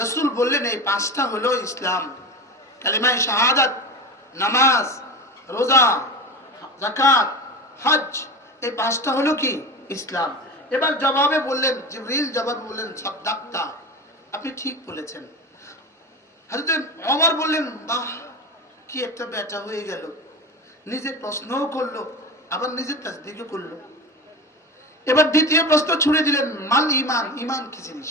রাসূল বললেন এই পাঁচটা হলো ইসলাম। কালিমায়ে শাহাদাত, নামাজ, রোজা, যাকাত, হজ, এই পাঁচটা হলো কি ইসলাম। এবার জবাবে বললেন, জিবরিল জবাবে বললেন সাদাক্তা, আপনি ঠিক বলেছেন। হযরত ওমর বললেন বাহ, কি একটা ব্যাটা হয়ে গেল, নিজে প্রশ্নও করলো আবার নিজে তাসদীকও করলো। এবার দ্বিতীয় প্রশ্ন ছুড়ে দিলেন, মাল ঈমান, ঈমান কি জিনিস?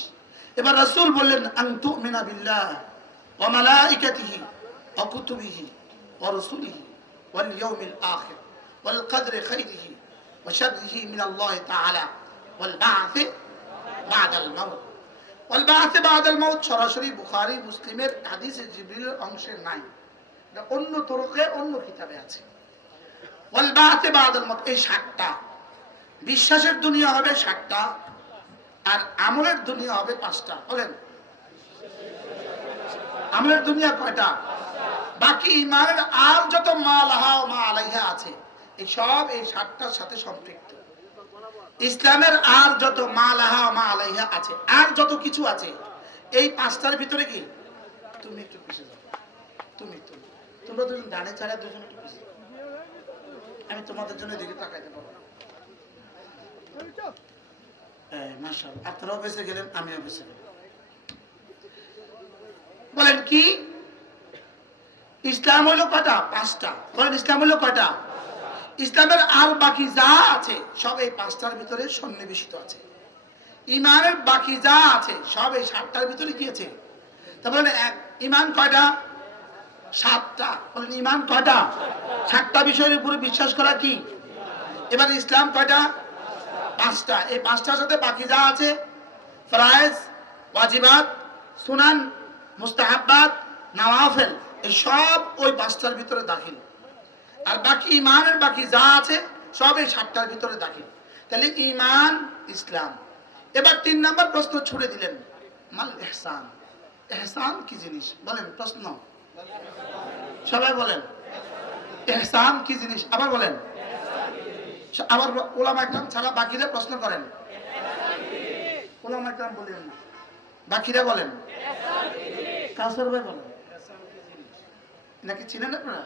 এবার রাসূল বললেন আন তুমিনা বিল্লাহ ওয়া মালাইকাতিহি ওয়া কুতুবিহি ওয়া রাসূলিহি ওয়াল ইয়াউমিল আখির ওয়াল কদরি খাইরিহি ওয়া শাররিহি মিনাল্লাহি তাআলা ওয়াল বা'থি বা'দাল মাউত। ওয়াল বা'থি বা'দাল মাউত সরাসরি বুখারী মুসলিমের হাদিসে জিবরিলের অংশে নাই, এটা অন্য তরকে অন্য কিতাবে আছে। ওয়াল বা'থি বা'দাল মাউত, এই ৭টা। বিশ্বাসের দুনিয়া হবে ৭টা, আর আমলের দুনিয়া হবে ৫টা। বলেন আমলের দুনিয়া কয়টা? বাকি ঈমানের আর যত মা লাহা ওয়া মা আলাইহা আছে, এই সব এই ৭টার সাথে সম্পৃক্ত। ইসলামের আর যত মা লাহা ওয়া মা আলাইহা আছে, আর যত কিছু আছে, এই ৫টার ভিতরে কি তুমি একটু পিছিয়ে যাও, তোমরা দুজন ডানে ছাড়া দুজন একটু পিছিয়ে, আমি তোমাদের জন্য দিকে তাকাইতে পারবো না। মাশাআল্লাহ, আপনারাও বেঁচে গেলেন, আমিও বেঁচে গেলাম। বলেন কি ইসলাম হলো কয়টা? ৫টা। বলেন ইসলাম হলো কয়টা? ইসলামের আর বাকি যা আছে সব এই ৫টার ভিতরে সন্নিবেশিত আছে। ঈমানের বাকি যা আছে সব এই ৭টার ভিতরে কি আছে? তারপরে ঈমান কয়টা? ৭টা। বলেন ঈমান কয়টা? ৭টা বিষয়ের উপরে বিশ্বাস করা কি? এবার ইসলাম কয়টা? ৫টা। এই ৫টার সাথে বাকি যা আছে ফরয়েজ, ওয়াজিবাত, সুনান, মুস্তাহাব্বাত, নওয়াফিল, এই সব ওই ৫টার ভিতরে দাখিল। আর বাকি ঈমানের বাকি যা আছে সব এই ৭টার ভিতরে দাখিল। তাহলে ঈমান, ইসলাম। এবার ৩ নম্বর প্রশ্ন ছুড়ে দিলেন, মাল ইহসান, ইহসান কি জিনিস? বলেন, প্রশ্ন সবাই বলেন ইহসান কি জিনিস? আবার বলেন। আবার উলামা ইকরাম ছাড়া বাকিরা প্রশ্ন করেন, উলামা ইকরাম বলেন না, বাকিরা বলেন। কাউসার ভাই বলেন, নাকি চিনেন আপনারা?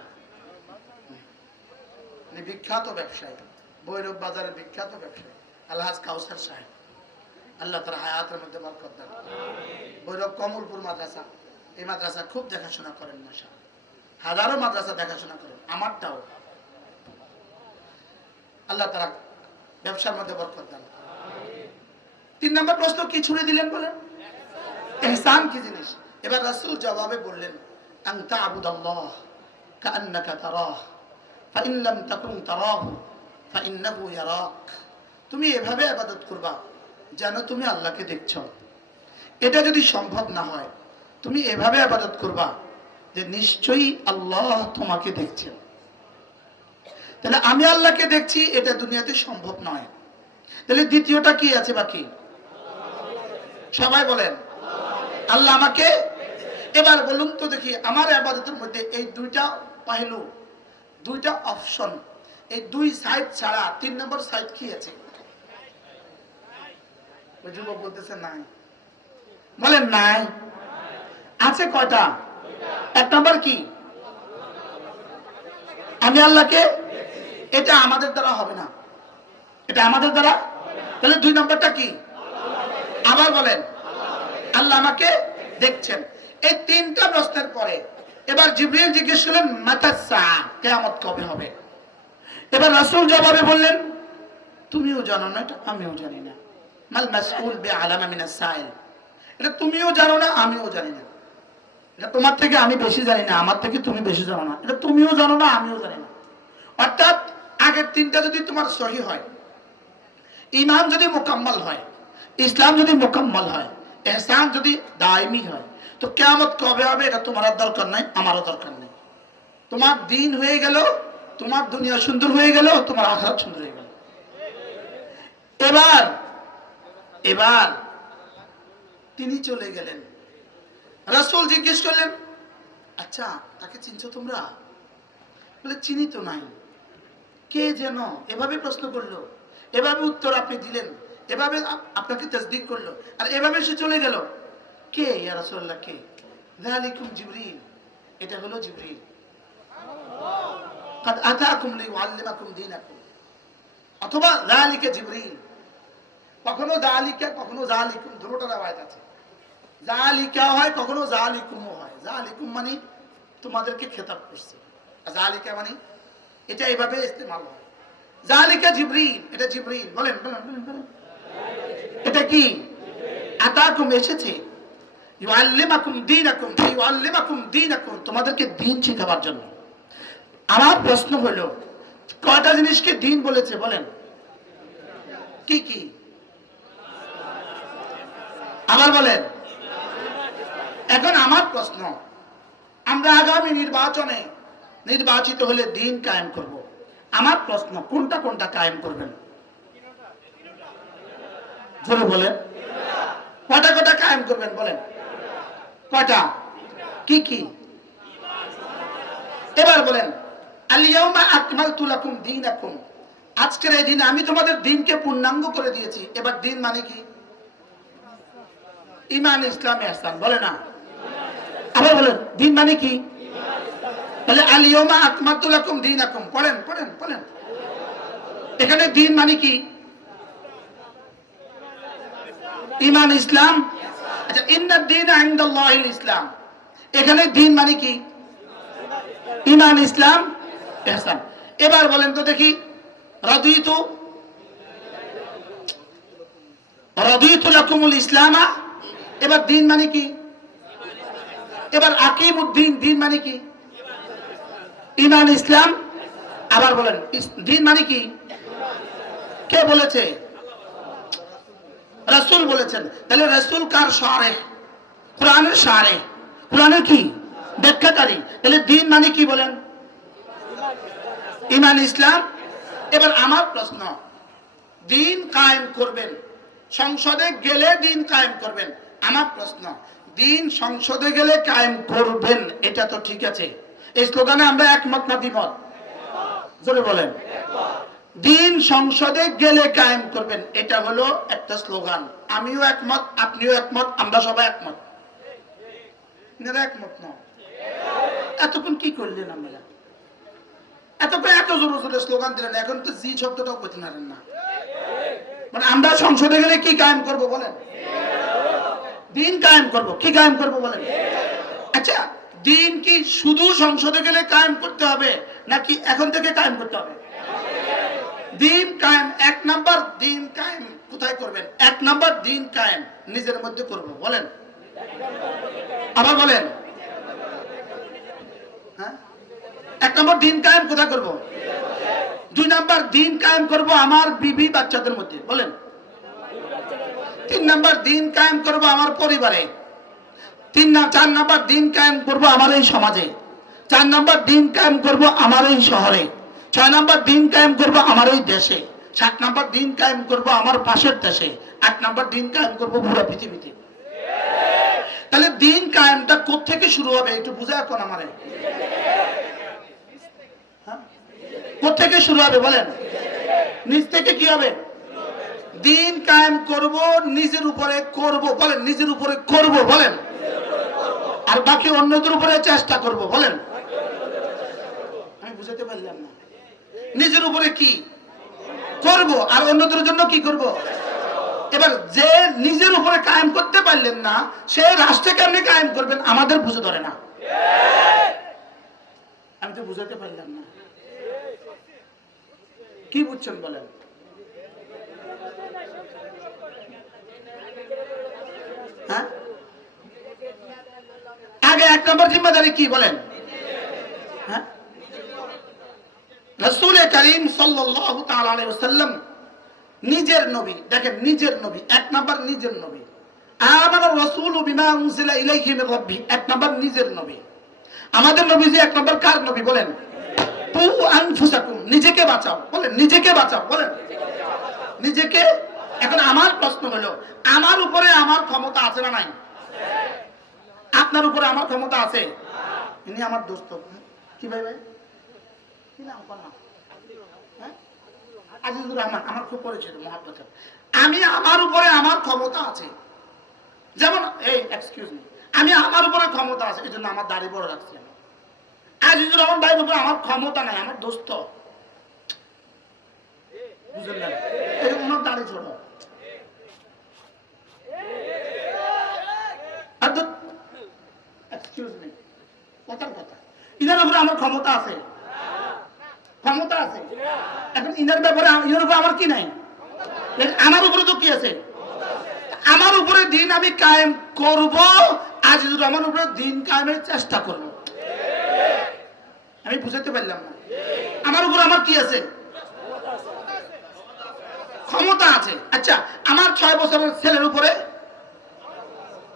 বিখ্যাত ব্যবসায়ী, ভৈরব বাজারের বিখ্যাত ব্যবসায়ী আলহাজ কাউসার সাহেব, আল্লাহ তার হায়াতের মধ্যে বরকত দান। ভৈরব কমলপুর মাদ্রাসা, এই মাদ্রাসা খুব দেখাশোনা করেন, মাশাআল্লাহ, হাজারো মাদ্রাসা দেখাশোনা করেন, আমারটাও। আল্লাহ তারা ব্যবসার মধ্যে বরকত দান। ৩ নম্বর প্রশ্ন কি ছুড়ে দিলেন বলেন, ইহসান কি জিনিস? এবার রাসূল জবাবে বললেন আন তা'বুদাল্লাহ কাআন্নাকা তারাহ ফাইন লাম তাকুন তারাহু ফাইন্নাহু ইয়ারাক। তুমি এভাবে ইবাদত করবা যেন তুমি আল্লাহকে দেখছো। এটা যদি সম্ভব না হয়, তুমি এভাবে ইবাদত করবা যে নিশ্চয়ই আল্লাহ তোমাকে দেখছেন। তাহলে আমি আল্লাহকে দেখছি, এটা দুনিয়াতে সম্ভব নয়। তাহলে দ্বিতীয়টা কি আছে বাকি? সবাই বলেন আল্লাহ আমাকে। এবার বলুন তো দেখি, আমার ইবাদতের মধ্যে এই দুইটা পহলু, দুইটা অপশন, এই দুই সাইড ছাড়া ৩ নম্বর সাইড কি আছে? ওই যুবক বলতেছে নাই। বলেন নাই। আছে কয়টা? ১ নম্বর কি? আমি আল্লাহকে, এটা আমাদের দ্বারা হবে না, এটা আমাদের দ্বারা। তাহলে ২ নম্বরটা কি? আবার বলেন আল্লাহ আমাকে দেখছেন। এই ৩টা প্রশ্নের পরে এবার জিবরিল জিজ্ঞেস করলেন মাতাস সাআ, কিয়ামত কবে হবে? এবার রাসূল জবাবে বললেন তুমিও জানো না, এটা আমিও জানি না। মাল মাসউল বিআলামা মিনাস সাইল, এটা তুমিও জানো না, আমিও জানি না। এটা তোমার থেকে আমি বেশি জানি না, আমার থেকে তুমি বেশি জানো না। এটা তুমিও জানো না, আমিও জানি না। অর্থাৎ আগের ৩টা যদি তোমার সহি হয়, ঈমান যদি মুকাম্মাল হয়, ইসলাম যদি মুকাম্মাল হয়, ইহসান যদি দায়মি হয়, তো কিয়ামত কবে হবে এটা তোমার দরকার নাই, আমারও দরকার নেই। তোমার দিন হয়ে গেল, তোমার দুনিয়া সুন্দর হয়ে গেল, তোমার আখিরাত সুন্দর হয়ে গেল। এবার তিনি চলে গেলেন। রাসূল জিজ্ঞেস করলেন আচ্ছা তাকে চিনছো তোমরা? বলে চিনি তো নাই। কে যেন? এভাবে প্রশ্ন করলো, এভাবে উত্তর আপনি দিলেন, এভাবে আপনাকে তাসদীক করলো, আর এভাবে সে চলে গেল। কে ইয়া রাসূলুল্লাহ কে? যালিকুম জিবরিল, এটা হলো জিবরিল। قد আতাকুম লিউআল্লিমাকুম দীনাকুম, অথবা যালিকা জিবরিল, কখনো যালিকা কখনো যালিকুম, দুটোটা রওয়ায়াত আছে। যালিকা হয় কখনো যালিকুমও হয়। যালিকুম মানে তোমাদেরকে খেতাব করছে, আর যালিকা মানে এটা এইভাবে ইস্তেমাল হয়। যালিকা জিবরিল, এটা জিবরিল। বলেন বলেন বলেন বলেন, এটা কি? আতাকুম, এসেছে। ইউআল্লিমাকুম দীনাকুম, ইউআল্লিমাকুম দীনাকুম, তোমাদেরকে দ্বীন শেখাবার জন্য। আমার প্রশ্ন হলো, কয়টা জিনিসকে দ্বীন বলেছে বলেন? কি কি? আবার বলেন। এখন আমার প্রশ্ন, আমরা আগামী নির্বাচনে নির্বাচিত হলে দ্বীন কায়েম করব। আমার প্রশ্ন, কোনটা কোনটা কায়েম করবেন? জোরে বলেন। কয়টা কয়টা কায়েম করবেন বলেন? কয়টা? কি কি? এবার বলেন। আল-ইয়াউমা আকমালতু লাকুম দীনাকুম, আজকের এই দিনে আমি তোমাদের দ্বীনকে পূর্ণাঙ্গ করে দিয়েছি। এবার দ্বীন মানে কি? ঈমান, ইসলাম, ইহসান। বলে না? আবার বলেন, দ্বীন মানে কি? তাহলে আল-ইয়াউমা আকমালতু লাকুম দীনাকুম, পড়েন পড়েন পড়েন। এখানে দ্বীন মানে কি? ঈমান, ইসলাম। আচ্ছা, ইন্নাদ দীনা ইনদাল্লাহিল ইসলাম, এখানে দ্বীন মানে কি? ঈমান, ইসলাম, ইহসান। এবার বলেন তো দেখি, রাদিতু রাদিতু লাকুমুল ইসলামা, এবার দ্বীন মানে কি? এবার আকিমুদ্দীন, দ্বীন মানে কি? ঈমান, ইসলাম। আবার বলেন, দ্বীন মানে কি? কে বলেছে? রাসূল বলেছেন। তাহলে রাসূল কার শারেহ? কোরআনের শারেহ, কোরআনের কি? ব্যাখ্যাকারী। তাহলে দ্বীন মানে কি বলেন? ঈমান, ইসলাম। এবার আমার প্রশ্ন, দ্বীন কায়েম করবেন, সংসদে গেলে দ্বীন কায়েম করবেন। আমার প্রশ্ন, দ্বীন সংসদে গেলে কায়েম করবেন, এটা তো ঠিক আছে। এই স্লোগানে আমরা একমত না দ্বিমত? জোরে বলেন। দ্বীন সংসদে গেলে কায়েম করবেন, এটা হলো একটা স্লোগান। আমিও একমত, আপনিও একমত, আমরা সবাই একমত। একমত না? এতক্ষণ কি করলেন আমরা? এতক্ষণ এত জোরে জোরে স্লোগান দিলেন, এখন তো জি শব্দটাও করতে পারেন না। মানে আমরা সংসদে গেলে কি কায়েম করব বলেন? দ্বীন কায়েম করব। কি কায়েম করব বলেন? আচ্ছা, দ্বীন কি শুধু সংসদে গেলে কায়েম করতে হবে, নাকি এখন থেকে কায়েম করতে হবে? দ্বীন কায়েম, এক নাম্বার দ্বীন কায়েম কোথায় করবেন? এক নাম্বার দ্বীন কায়েম নিজের মধ্যে করব। বলেন, আবার বলেন। হ্যাঁ, এক নম্বর দ্বীন কায়েম কোথায় করব? দুই নাম্বার দ্বীন কায়েম করব আমার বিবি বাচ্চাদের মধ্যে। বলেন। তিন নাম্বার দ্বীন কায়েম করব আমার পরিবারে। চার নাম্বার দ্বীন কায়েম করব আমার এই সমাজে। চার নাম্বার দ্বীন কায়েম করব আমার এই শহরে। ছয় নাম্বার দ্বীন কায়েম করব আমার এই দেশে। সাত নাম্বার দ্বীন কায়েম করব আমার পাশের দেশে। আট নাম্বার দ্বীন কায়েম করব পুরো পৃথিবীতে। তাহলে দ্বীন কায়েমটা কোত্থেকে শুরু হবে একটু বুঝা এখন আমারে। কোত্থেকে শুরু হবে বলেন? নিজ থেকে। কি হবে? দ্বীন কায়েম করব নিজের উপরে করব। বলেন, নিজের উপরে করব। বলেন। আর বাকি অন্যদের উপরে চেষ্টা করব। বলেন। আমি বুঝাতে পারলাম না। নিজের উপরে কি করব, আর অন্যদের জন্য কি করব? এবার যে নিজের উপরে কায়েম করতে পারলেন না, সে রাষ্ট্রে কেমনে কায়েম করবেন আমাদের বুঝে ধরে না। আমি তো বুঝাতে পারলাম না। কি বুঝছেন বলেন? হ্যাঁ, আগে এক নম্বর জিম্মাদারি কি বলেন? হ্যাঁ, রাসূল করিম সাল্লাল্লাহু তাআলা আলাইহি ওয়াসাল্লাম নিজের নবী। দেখেন, নিজের নবী, এক নাম্বার নিজের নবী। আমানার রাসূলু বিমা উনজিলা ইলাইহি মির রাব্বি, এক নাম্বার নিজের নবী। আমাদের নবী যে এক নাম্বার কার নবী বলেন? কু আনফুসাকুম, নিজেকে বাঁচাও। বলেন, নিজেকে বাঁচাও। বলেন, নিজেকে। এখন আমার প্রশ্ন হলো, আমার উপরে আমার ক্ষমতা আছে না নাই? আপনার উপরে আমার ক্ষমতা আছে? ইনি আমার দোস্ত। কি ভাই? ভাই কি নাম? আজিজুর রহমান, আমার খুব পরিচিত, মহাব্বত। আমি, আমার উপরে আমার ক্ষমতা আছে। যেমন এই এক্সকিউজ মি, আমি আমার উপরে ক্ষমতা আছে এই জন্য আমার দাড়ি বড় রাখছি। আজিজুর রহমান ভাইয়ের উপরে আমার ক্ষমতা নাই, আমার দোস্ত, বুঝলেন না, এই ওনার দাড়ি ছোট। এক্সকিউজ মি, কথার কথা, ইনার উপরে আমার ক্ষমতা আছে, ক্ষমতা আছে। এখন ইনার ব্যাপারে ইনার উপরে আমার কি নাই? আমার উপরে তো কি আছে? আমার উপরে দিন আমি কায়েম করব, আজিজুর রহমান উপরে দিন কায়েমের চেষ্টা করব। আমি বুঝাতে পারলাম না? আমার উপর আমার কি আছে? ক্ষমতা আছে। আচ্ছা, আমার 6 বছরের ছেলের উপরে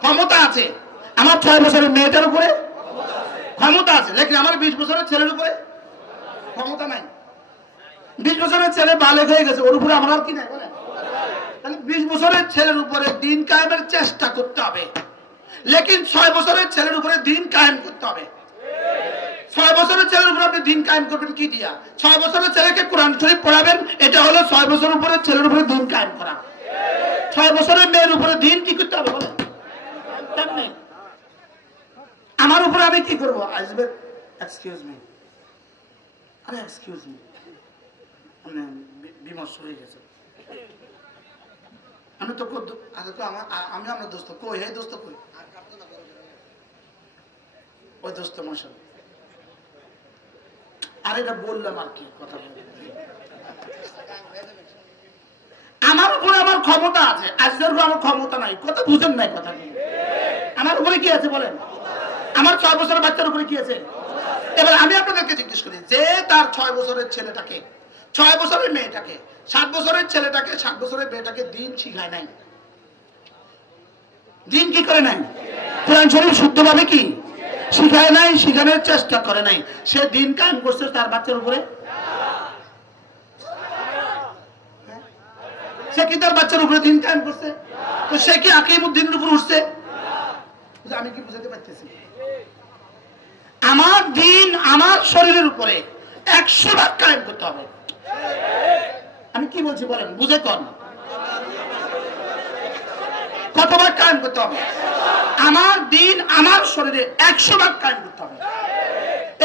ক্ষমতা আছে, আমার 6 বছরের মেয়েটার উপরে ক্ষমতা আছে, লেকিন আমার 20 বছরের ছেলের উপরে ক্ষমতা নাই। 20 বছরের ছেলে বালেগ হয়ে গেছে, ওর উপরে আমার আর কি নাই বলেন? তাহলে 20 বছরের ছেলের উপরে দিন কায়েমের চেষ্টা করতে হবে, লেকিন 6 বছরের ছেলের উপরে দিন কায়েম করতে হবে। 6 বছরের ছেলের উপরে আপনি দিন কায়েম করবেন কি দিয়া? 6 বছরের ছেলেকে কোরআন শরীফ পড়াবেন, এটা হলো 6 বছরের উপরে ছেলের উপরে দিন কায়েম করা। 6 বছরের মেয়ের উপরে দিন কি করতে হবে বলেন? আমার উপরে আমি কি করবো? আসবে এক্সকিউজ মি, আরে এক্সকিউজ মি, মানে বিমর্ষ হয়ে গেছে। আমি তো আমি আপনার দোস্ত কই, হে দোস্ত কই, ওই দোস্ত মশাল, আর এটা বললাম আর কি কথা বললাম। আমার উপরে আমার ক্ষমতা আছে, আজকের উপরে আমার ক্ষমতা নাই, কথা বুঝেন নাই কথা কি? আমার উপরে কি আছে বলেন? আমার 6 বছরের বাচ্চার উপরে কি আছে? এবার আমি আপনাদেরকে জিজ্ঞেস করি, যে তার 6 বছরের ছেলেটাকে, 6 বছরের মেয়েটাকে, 7 বছরের ছেলেটাকে, 7 বছরের মেয়েটাকে দিন শিখায় নাই, দিন কি করে নাই? কোরআন শরীফ শুদ্ধভাবে কি শিখায় নাই, শিখানোর চেষ্টা করে নাই, সে দিন কায়েম করছে তার বাচ্চার উপরে? সে কি তার বাচ্চার উপরে দিন কায়েম করছে? তো সে কি আকিমুদ্দিনের উপর উঠছে? আমি কি বুঝাতে পারতেছি? আমার দিন আমার শরীরের উপরে 100 ভাগ কায়েম করতে হবে। আমি কি বলছি বলেন, বুঝে কন? কত ভাগ কায়েম করতে হবে? আমার দিন আমার শরীরে 100 ভাগ কায়েম করতে হবে।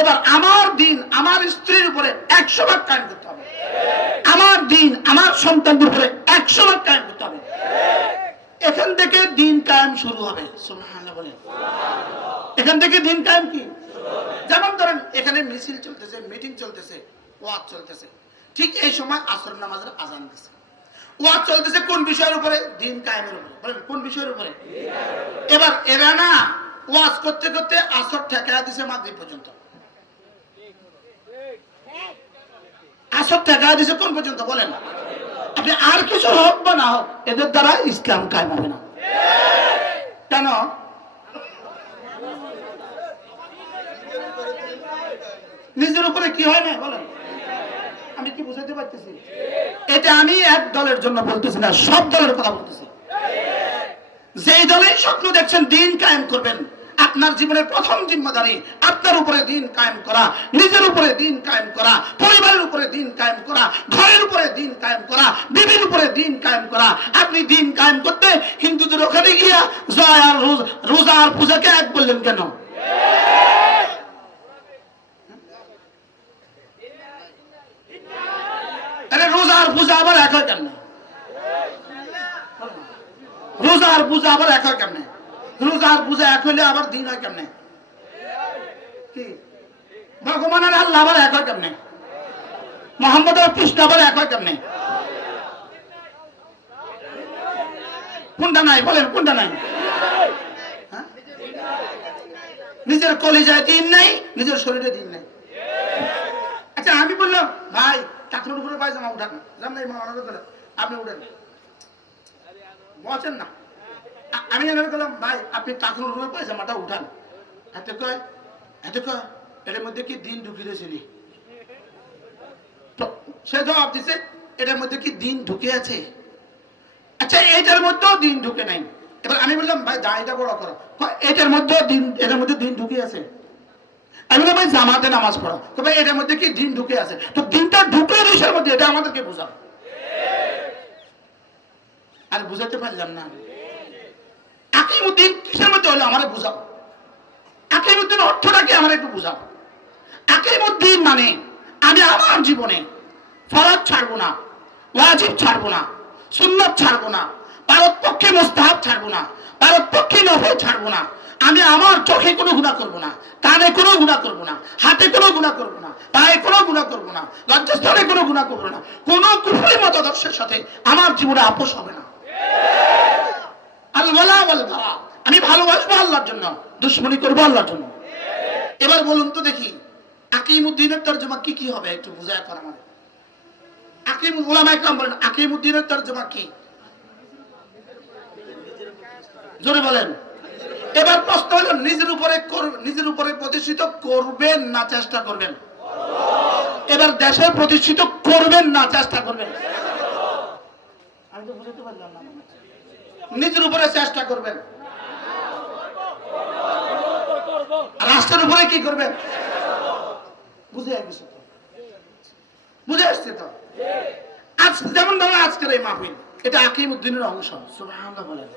এবার আমার দিন আমার স্ত্রীর উপরে 100 ভাগ কায়েম করতে হবে। আমার দিন আমার সন্তানদের উপরে 100 ভাগ কায়েম করতে হবে। এখান থেকে দিন কায়েম শুরু হবে। সুবহানাল্লাহ বলেন। এখান থেকে দিন কায়েম কি? যেমন ধরেন এখানে মিছিল চলতেছে, মিটিং চলতেছে, ওয়াজ চলতেছে, ঠিক এই সময় আসর নামাজের আজান দিচ্ছে। ওয়াজ চলতেছে কোন বিষয়ের উপরে? দিন কায়েমের উপরে। বলেন কোন বিষয়ের উপরে? এবার এরা না ওয়াজ করতে করতে আসর ঠেকা দিছে মাগরিব পর্যন্ত। আসর ঠেকা দিছে কোন পর্যন্ত বলেন? আপনি আর কিছু হোক বা না হোক, এদের দ্বারা ইসলাম কায়েম হবে না। কেন? নিজের উপরে কি হয় না বলেন? আমি কি বুঝাতে পারতেছি? এটা আমি এক দলের জন্য বলতেছি না, সব দলের কথা বলতেছি। যেই দলে স্বপ্ন দেখছেন দিন কায়েম করবেন, আপনার জীবনের প্রথম জিম্মাদারি আপনার উপরে দিন কায়েম করা, নিজের উপরে দিন কায়েম করা, পরিবারের উপরে দিন কায়েম করা, ঘরের উপরে দিন কায়েম করা, বিবির উপরে দিন কায়েম করা। আপনি দিন কায়েম করতে হিন্দুদের ওখানে গিয়া জয় আর রোজা আর পূজাকে এক বললেন কেন? আরে রোজা আর পূজা আবার এক হয় কেন? রোজা আর পূজা আবার এক হয় কেমনে? রোজা আর পূজা এক হইলে আবার দিন হয় কেমনে? কি ভগবান আর আল্লাহ আবার এক হয় কেমনে? মোহাম্মদ আর কৃষ্ণ আবার এক হয় কেমনে? কোনটা নাই বলেন? কোনটা নাই? নিজের কলিজায় দিন নাই, নিজের শরীরে দিন নাই। আচ্ছা আমি বললাম ভাই কাকড়ের উপরে পায়জামা উঠান, আপনি উঠেন, বলছেন না। আমি এনে বললাম ভাই আপনি কাকড়ের উপরে পায়জামাটা উঠান, এত কয় এটার মধ্যে কি দিন ঢুকিয়ে দিয়েছিলি? সে জবাব দিছে এটার মধ্যে কি দিন ঢুকে আছে? আচ্ছা এইটার মধ্যেও দিন ঢুকে নাই। এবার আমি বললাম ভাই দাড়িটা বড় করো, এটার মধ্যে দিন, এটার মধ্যে দিন ঢুকে আছে। আমি বললাম ভাই জামাতে নামাজ পড়ো, ভাই এটার মধ্যে কি দিন ঢুকে আছে? তো দিনটা ঢুকে দেশের মধ্যে, এটা আমাদেরকে বোঝাও। আর বুঝাতে পারলাম না। আকিমুদ্দিন কিসের মধ্যে হলো আমারে বুঝাও। আকিমুদ্দিন অর্থটা কি আমার একটু বুঝাও। আকিমুদ্দিন মানে আমি আমার জীবনে ফরজ ছাড়বো না, ওয়াজিব ছাড়বো না, সুন্নাত ছাড়বো না, পারতপক্ষে মুস্তাহাব ছাড়বো না, পারতপক্ষে নফল ছাড়বো না। আমি আমার চোখে কোনো গুনাহ করবো না, কানে কোনো গুনাহ করবো না, হাতে কোনো গুনাহ করবো না, পায়ে কোনো গুনাহ করবো না, লজ্জাস্থানে কোনো গুনাহ করবো না। কোনো কুফরি মতাদর্শের সাথে আমার জীবনে আপোষ হবে না। আল ওয়ালা ওয়াল বারা, আমি ভালোবাসবো আল্লাহর জন্য, দুশমনি করবো আল্লাহর জন্য। এবার বলুন তো দেখি আকিমুদ্দিনের তরজমা কি কি হবে একটু বুঝায় কর আমাদের। উলামা ইকরাম বলেন আকিমুদ্দিনের তরজমা কি? জোরে বলেন। এবার প্রশ্ন হলো নিজের উপরে প্রতিষ্ঠিত করবেন না চেষ্টা করবেন? এবার দেশের প্রতিষ্ঠিত করবেন না চেষ্টা করবেন? আমি তো বুঝতে পারলাম না। নিজের উপরে চেষ্টা করবেন, রাষ্ট্রের উপরে কি করবেন? বুঝে আসছে তো, বুঝে আসছে তো। আজ যেমন ধরুন আজকের এই মাহফিল, এটা আকিমুদ্দিনের অংশ। সুবহানাল্লাহ বলেন।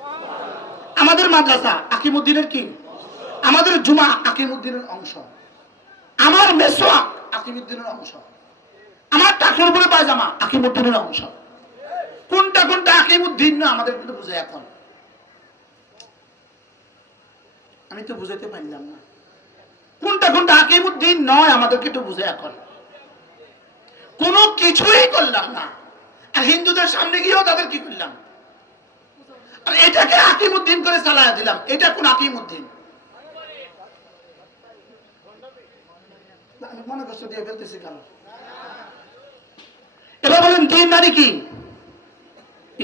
আমাদের মাদ্রাসা আকিমুদ্দিনের কি? আমাদের জুমা আকিমুদ্দিনের অংশ। আমার মেসওয়াক আকিমুদ্দিনের অংশ। আমার টাকার উপরে পায়জামা আকিমুদ্দিনের অংশ। কোনটা কোনটা আকিমুদ্দিন না আমাদের কিন্তু বুঝে এখন। আমি তো বুঝাতে পারলাম না কোনটা কোনটা আকিমুদ্দিন নয়, আমাদেরকে একটু বুঝে এখন। কোনো কিছুই করলাম না, আর হিন্দুদের সামনে গিয়েও তাদের কি করলাম, আর এটাকে আকিমুদ্দিন করে চালায়া দিলাম। এটা কোন আকিমুদ্দিন? আমি মনে কষ্ট দিয়ে ফেলতেছি কেন? এবার বলেন দিন মানে কি?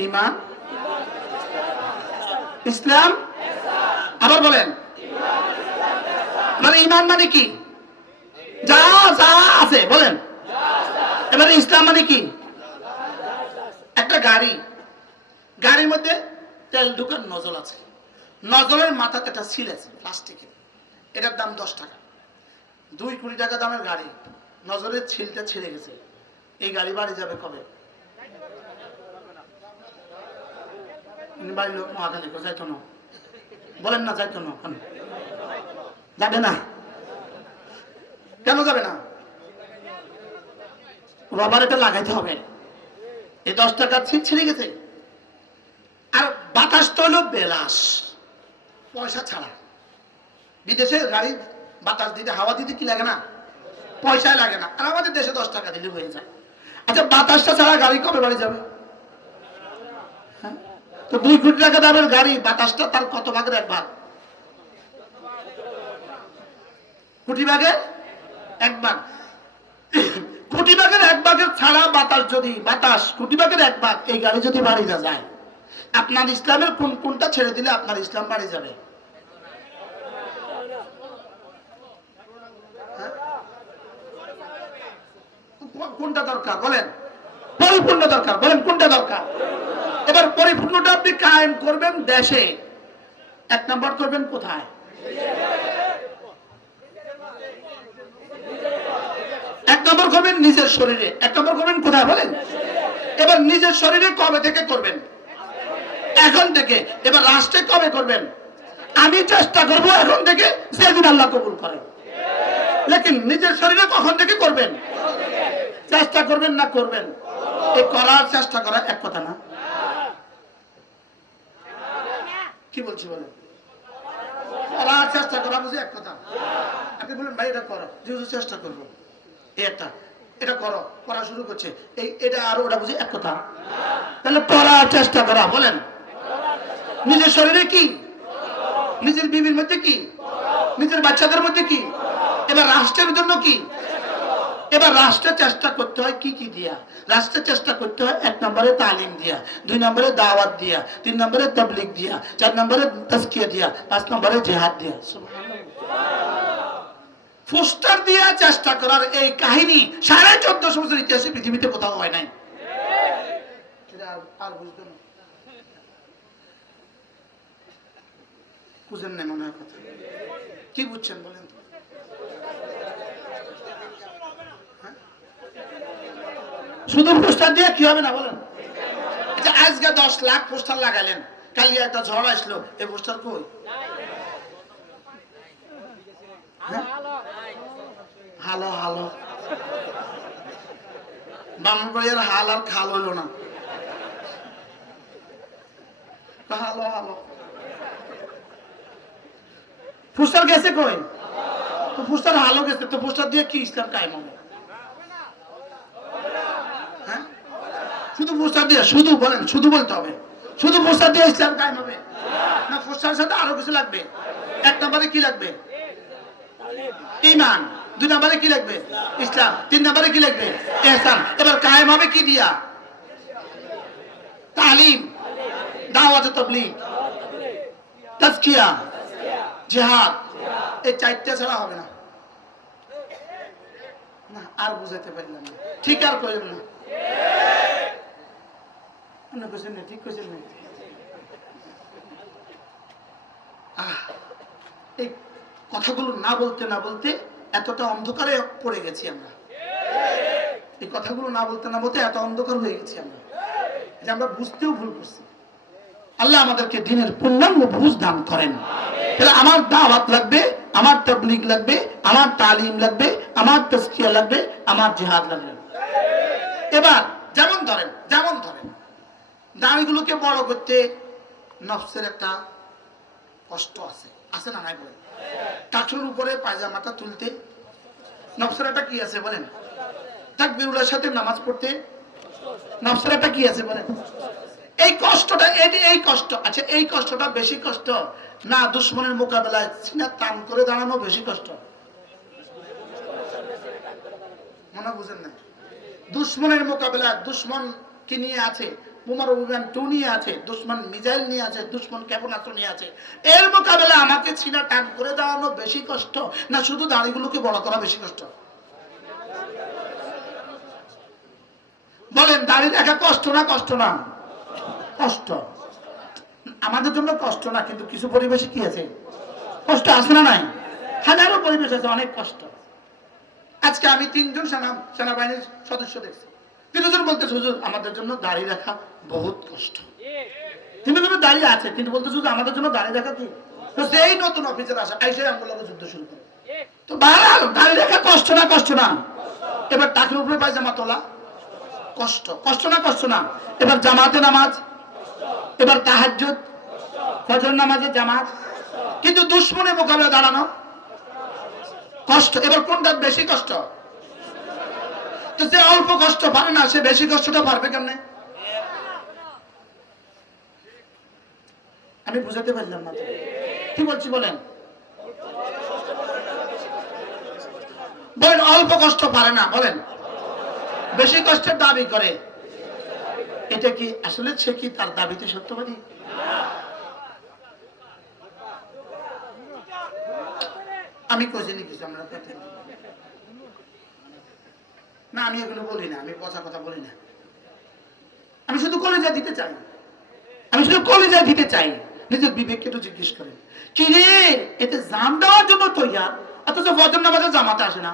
ঈমান, ইসলাম। আবার বলেন মানে ঈমান মানে কি? যা যা আছে বলেন। এবারে ইসলাম মানে কি? একটা গাড়ির মধ্যে তেল ঢুকার নজল আছে, নজলের মাথাতে একটা সিল আছে প্লাস্টিকের, এটার দাম 10 টাকা। 2 কোটি টাকা দামের গাড়ি, নজলের ছিলটা ছিঁড়ে গেছে। এই গাড়ি বাড়ি যাবে কবে? বাড়ির লোক মহাখালী যাইতো না, বলেন না যাইতো না, যাবে না। কেন যাবে না? রবার এটা লাগাইতে হবে। এই 10 টাকার ছিট ছিঁড়ে গেছে। আর বাতাস তো হলো বেলাস, পয়সা ছাড়া। বিদেশে গাড়ি বাতাস দিতে, হাওয়া দিতে কি লাগে না? পয়সা লাগে না। আর আমাদের দেশে 10 টাকা দিলে হয়ে যায়। আচ্ছা বাতাসটা ছাড়া গাড়ি কবে বাড়ি যাবে? তো 2 কোটি টাকা দামের গাড়ি, বাতাসটা তার কত ভাগের 1 ভাগ? কোটি ভাগের 1 ভাগ। কোটি ভাগের 1 ভাগের ছাড়া বাতাস কোটি ভাগের 1 ভাগ, এই গাড়ি যদি বাড়ি না যায়, আপনার ইসলামের কোনটা ছেড়ে দিলে আপনার ইসলাম বাড়ি যাবে? কোনটা দরকার বলেন? পরিপূর্ণ দরকার। বলেন কোনটা দরকার? এবার পরিপূর্ণটা আপনি কায়েম করবেন দেশে, 1 নম্বর করবেন কোথায়? 1 নম্বর করবেন নিজের শরীরে। 1 নম্বর করবেন কোথায় বলেন? এবার নিজের শরীরে কবে থেকে করবেন? এখন থেকে। এবার রাষ্ট্রে কবে করবেন? আমি চেষ্টা করব এখন থেকে, যেদিন আল্লাহ কবুল করে। লেকিন নিজের শরীরে কখন থেকে করবেন? চেষ্টা করবেন না করবেন? এই করার চেষ্টা করা এক কথা না। কি বলছি বলেন? করার চেষ্টা করা বুঝি এক কথা? আপনি বলেন ভাই এটা করো, যেহেতু চেষ্টা করবো, এটা করো, করা শুরু করছে, এটা আর ওটা বুঝি এক কথা? তাহলে করার চেষ্টা করা বলেন। নিজের শরীরে কি, নিজের বিবির মধ্যে কি, নিজের বাচ্চাদের মধ্যে কি, এবার রাষ্ট্রের জন্য কি? এবার রাষ্ট্রে চেষ্টা করতে হয় কি কি দিয়া? রাষ্ট্রে চেষ্টা করতে হয় 1 নম্বরে তালিম দিয়া, 2 নম্বরে দাওয়াত দিয়া, 3 নম্বরে তাবলীগ দিয়া, 4 নম্বরে তাজকিয়া দিয়া, 5 নম্বরে জিহাদ দিয়া। পোস্টার দিয়া চেষ্টা করার এই কাহিনী 1450 বছর ইতিহাসে পৃথিবীতে কোথাও হয় নাই। আর বুঝবেন বুঝেন না মনে হয় কথা? কি বুঝছেন বলেন? শুধু পোস্টার দিয়ে কি হবে না বলেন? আচ্ছা আজকে 10 লাখ পোস্টার লাগালেন, কালি একটা ঝড় আসলো, এই পোস্টার কই? হালো হালো বামুনবাড়িয়ার হাল আর খাল হইল না। হালো হালো পোস্টার গেছে কই? তো পোস্টার হালো গেছে, তো পোস্টার দিয়ে কি ইসলাম কায়েম হবে? হ্যাঁ, শুধু পোস্টার দিয়ে, শুধু বলেন, শুধু বলতে হবে, শুধু পোস্টার দিয়ে ইসলাম কায়েম হবে না? পোস্টারের সাথে আরো কিছু লাগবে। এক নম্বরে কি লাগবে? ঈমান। দুই নম্বরে কি লাগবে? ইসলাম। তিন নম্বরে কি লাগবে? ইহসান। এবার কায়েম হবে কি দিয়া? তালিম, দাওয়াত, তাবলীগ, তাজকিয়া, জিহাদ। এই চারটা ছাড়া হবে না। না আর বুঝাইতে পারলাম না, ঠিক আর কইলাম না। ঠিক কইছেন না? এই কথাগুলো না বলতে না বলতে এতটা অন্ধকারে পড়ে গেছি আমরা। এই কথাগুলো না বলতে না বলতে এত অন্ধকার হয়ে গেছি আমরা, যে আমরা বুঝতেও ভুল করছি। আল্লাহ আমাদেরকে দ্বীনের পূর্ণাঙ্গ বুঝ দান করেন। তাহলে আমার দাওয়াত লাগবে, আমার তাবলীগ লাগবে, আমার তালিম লাগবে, আমার তাজকিয়া লাগবে, আমার জিহাদ লাগবে। এবার যেমন ধরেন দাড়িগুলোকে বড় করতে নফসের একটা কষ্ট আছে, আছে না নাই বলেন? টাকসুর উপরে পায়জামাটা তুলতে নফসের একটা কি আছে বলেন? তাকবীরুল্লাহর সাথে নামাজ পড়তে নফসের একটা কি আছে বলেন? এই কষ্টটা, এই কষ্ট, আচ্ছা এই কষ্টটা বেশি কষ্ট না দুশমনের মোকাবেলায় সিনা টান করে দাঁড়ানো বেশি কষ্ট? মনে বুঝেন না? দুশমনের মোকাবেলায়, দুশমন কি নিয়ে আছে? বোমার অভিযান 2 নিয়ে আছে, দুশমন মিসাইল নিয়ে আছে, দুশমন ক্ষেপণাস্ত্র নিয়ে আছে। এর মোকাবেলা আমাকে সিনা টান করে দাঁড়ানো বেশি কষ্ট না শুধু দাড়িগুলোকে বড় করা বেশি কষ্ট? বলেন, দাড়ি রাখা কষ্ট না কষ্ট না? কষ্ট। আমাদের জন্য কষ্ট না, কিন্তু কিছু পরিবেশে কি আছে? কষ্ট আছে না নাই? হাজারো পরিবেশ আছে, অনেক কষ্ট। আজকে আমি 3 জন সেনাবাহিনীর সদস্য দেখছি, 3 জন বলতেছে হুজুর আমাদের জন্য দাড়ি রাখা বহুত কষ্ট। 3 জনের দাড়ি আছে, কিন্তু বলতেছে হুজুর আমাদের জন্য দাড়ি রাখা কি? তো সেই নতুন অফিসার আসে, আইসাই আমাদের যুদ্ধ শুরু করে। তো বাড়াল দাড়ি রাখা কষ্ট না কষ্ট না? এবার টাকের উপরে পায়জামা তোলা কষ্ট, কষ্ট না কষ্ট না? এবার জামাতে নামাজ, এবার তাহাজ্জুদ, ফজর নামাজে জামাত, কিন্তু দুশমনের মোকাবেলা দাঁড়ানো কষ্ট। এবার কোনটা বেশি কষ্ট? তো যে অল্প কষ্ট পারে না সে বেশি কষ্টটা পারবে কেমনে? আমি বুঝাতে পারলাম না তো, কি বলছি বলেন? বলেন অল্প কষ্ট পারে না, বলেন বেশি কষ্টের দাবি করে। এটা কি আসলে সে কি তার দাবিতে সত্যবাদী? আমি কইছিনি কিছু আমরা না, আমি এগুলো বলি না, আমি পচা কথা বলি না। আমি শুধু কলেজা দিতে চাই, আমি শুধু কলেজা দিতে চাই। নিজের বিবেককে একটু জিজ্ঞেস করেন, কি রে এতে জান দেওয়ার জন্য তৈয়ার, অথচ ফজর নামাজে জামাতে আসে না।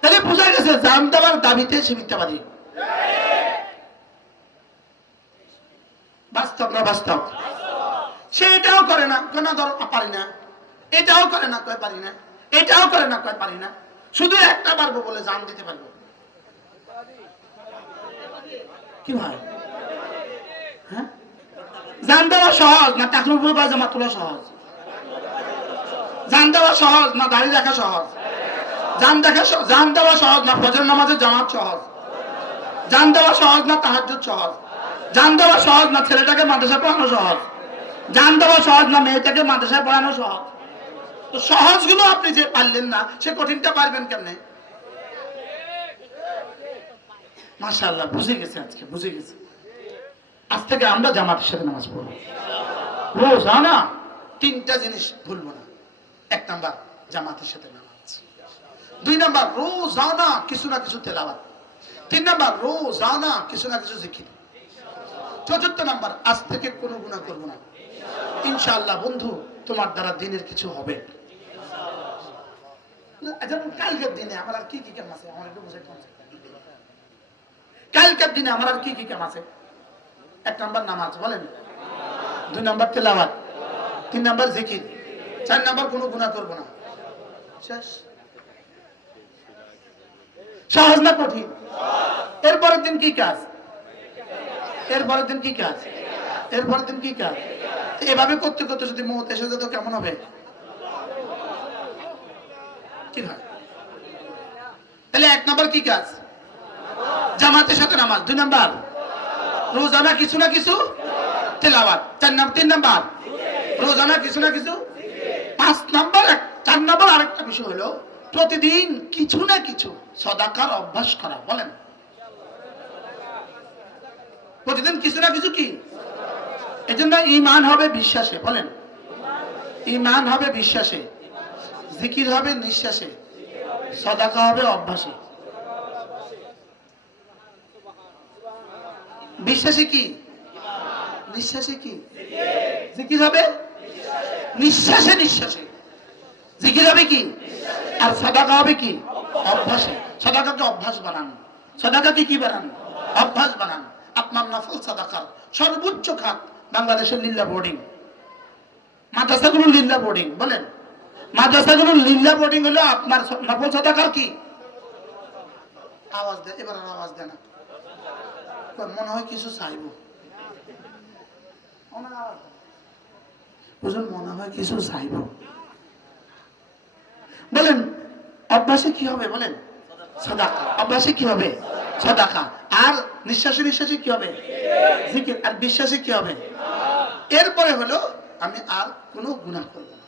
তাহলে বোঝা গেছে জান দেওয়ার দাবিতে সে মিথ্যাবাদী। বাস্তব না বাস্তব? সে এটাও করে না, কেন ধরো পারি না, এটাও করে না কয় পারি না, এটাও করে না কয় পারি না, শুধু একটা পারবো বলে জান দিতে পারবো। কি ভাই, হ্যাঁ? জান দেওয়া সহজ না টাকলুর উপর পায়জামা তোলা সহজ? জান দেওয়া সহজ না দাড়ি রাখা সহজ? জান দেওয়া সহজ না ফজর নামাজের জামাত সহজ? জান দেওয়া সহজ না তাহাজ্জুদ সহজ? জান দেওয়া সহজ না ছেলেটাকে মাদ্রাসায় পড়ানো সহজ? জান দেওয়া সহজ না মেয়েটাকে মাদ্রাসায় পড়ানো সহজ? তো সহজ গুলো আপনি যে পারলেন না, সে কঠিনটা পারবেন কেমনে? মাশাআল্লাহ, বুঝে গেছে, আজকে বুঝে গেছে। আজ থেকে আমরা জামাতের সাথে নামাজ পড়বো রোজানা। 3টা জিনিস ভুলবো না। 1 নাম্বার জামাতের সাথে নামাজ, 2 নাম্বার রোজানা কিছু না কিছু তেলাওয়াত, 3 নাম্বার রোজানা কিছু না কিছু জিকির, 4র্থ নাম্বার আজ থেকে কোনো গুনাহ করবো না ইনশাআল্লাহ। বন্ধু, তোমার দ্বারা দিনের কিছু হবে। যেমন কালকের দিনে আমার আর কি কি কাম আছে, আমার একটু বুঝাইতে হবে। কালকের দিনে আমার আর কি কি কাম আছে? 1 নাম্বার নামাজ, বলেন 2 নাম্বার তেলাওয়াত, 3 নাম্বার জিকির, 4 নাম্বার কোনো গুনাহ করব না। শেষ। সহজ না কঠিন? এরপরের দিন কি কাজ? এরপরের দিন কি কাজ? এরপরের দিন কি কাজ? এভাবে করতে করতে যদি মওত এসে যেত কেমন হবে? কি হয়? তাহলে 1 নাম্বার কি কাজ? জামাতের সাথে নামাজ। 2 নাম্বার রোজানা কিছু না কিছু তেলাওয়াত। 3 নাম্বার রোজানা কিছু না কিছু। 4 নাম্বার আরেকটা বিষয় হলো প্রতিদিন কিছু না কিছু সাদাকার অভ্যাস করা। বলেন প্রতিদিন কিছু না কিছু কি? এজন্য ঈমান হবে বিশ্বাসে। বলেন ঈমান হবে বিশ্বাসে, জিকির হবে নিঃশ্বাসে, সাদাকা হবে অভ্যাসে। বিশ্বাসে কি? নিঃশ্বাসে কি? জিকির হবে নিঃশ্বাসে, নিঃশ্বাসে জিকির হবে কি? আর সাদাকা হবে কি? অভ্যাসে। সাদাকাকে অভ্যাস বানান। সাদাকাকে কি বানান? অভ্যাস বানান। আপনার নফল সাদাকার সর্বোচ্চ খাত বাংলাদেশের লিল্লা বোর্ডিং, মাদ্রাসাগুলো লিল্লা বোর্ডিং। বলেন মাদ্রাসাগুলো লিল্লা বোর্ডিং হলো আপনার নফল সাদাকার কি? আওয়াজ দেয়, এবার আর আওয়াজ দেয় না। মনে হয় কিছু চাইব, মনে হয় কিছু চাইব। বলেন অভ্যাসে কি হবে? বলেন সাদাকা। অভ্যাসে কি হবে? সাদাকা। আর নিঃশ্বাসে নিঃশ্বাসে কি হবে? জিকির। আর বিশ্বাসে কি হবে? এরপরে হলো আমি আর কোনো গুনাহ করব না।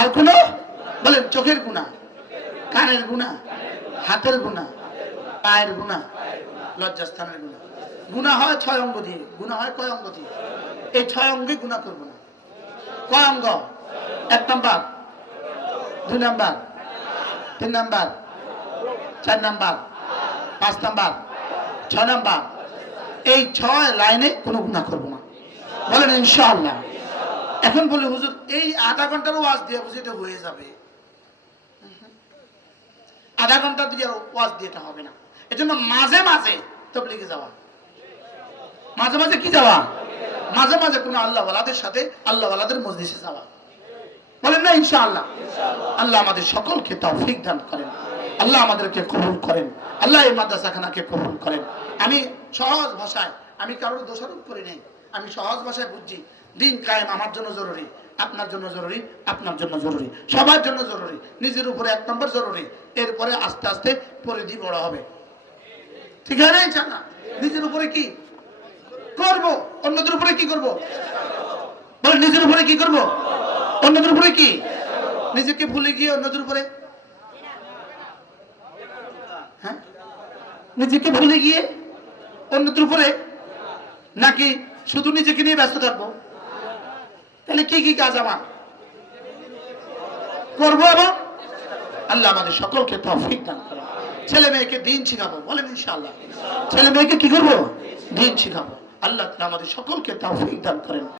আর কোনো, বলেন চোখের গুনাহ, কানের গুনাহ, হাতের গুনাহ, পায়ের গুনাহ, লজ্জাস্থানের গুনাহ। গুনাহ হয় 6 অঙ্গ দিয়ে। গুনাহ হয় কয় অঙ্গ দিয়ে? এই 6 অঙ্গে গুনাহ করব না। কয় অঙ্গ? 1 number, 2 number, 3 number, 4 number, 5 number, 6 number. এই 6 লাইনে কোনো গুনাহ করব না। বলেন ইনশাআল্লাহ। এখন বলে হুজুর এই আধা ঘন্টার ওয়াজ দিয়ে বুঝি এটা হয়ে যাবে? আধা ঘন্টা দিয়ে ওয়াজ দিয়ে এটা হবে না। এজন্য মাঝে মাঝে তাবলীগে যাওয়া। মাঝে মাঝে কি যাওয়া? মাঝে মাঝে কোনো আল্লাহ ওয়ালাদের সাথে আল্লাহ ওয়ালাদের মজলিসে যাওয়া। বলেন না ইনশাআল্লাহ। আল্লাহ আমাদের সকলকে তৌফিক দান করেন। আল্লাহ আমাদেরকে কবুল করেন। আল্লাহ এই মাদ্রাসাখানাকে কবুল করেন। আমি সহজ ভাষায়, আমি কারোর দোষারোপ করি নাই, আমি সহজ ভাষায় বুঝছি দিন কায়েম আমার জন্য জরুরি, আপনার জন্য জরুরি, আপনার জন্য জরুরি, সবার জন্য জরুরি। নিজের উপরে 1 নম্বর জরুরি, এরপরে আস্তে আস্তে পরিধি বড় হবে। ঠিক আছে না ইনশাআল্লাহ? নিজের উপরে কি করব, অন্যদের উপরে কি করব? বলেন নিজের উপরে কি করব, অন্যদের উপরে কি? নিজেকে ভুলে গিয়ে অন্যদের উপরে, হ্যাঁ নিজেকে ভুলে গিয়ে অন্যদের উপরে, নাকি শুধু নিজেকে নিয়ে ব্যস্ত থাকবো? তাহলে কি কি কাজ আমার করবো? এবং আল্লাহ আমাদের সকলকে তৌফিক দান করেন। ছেলে মেয়েকে দ্বীন শিখাবো। বলেন ইনশাআল্লাহ। ছেলে মেয়েকে কি করবো? দ্বীন শিখাবো। আল্লাহ আমাদের সকলকে তৌফিক দান করেন।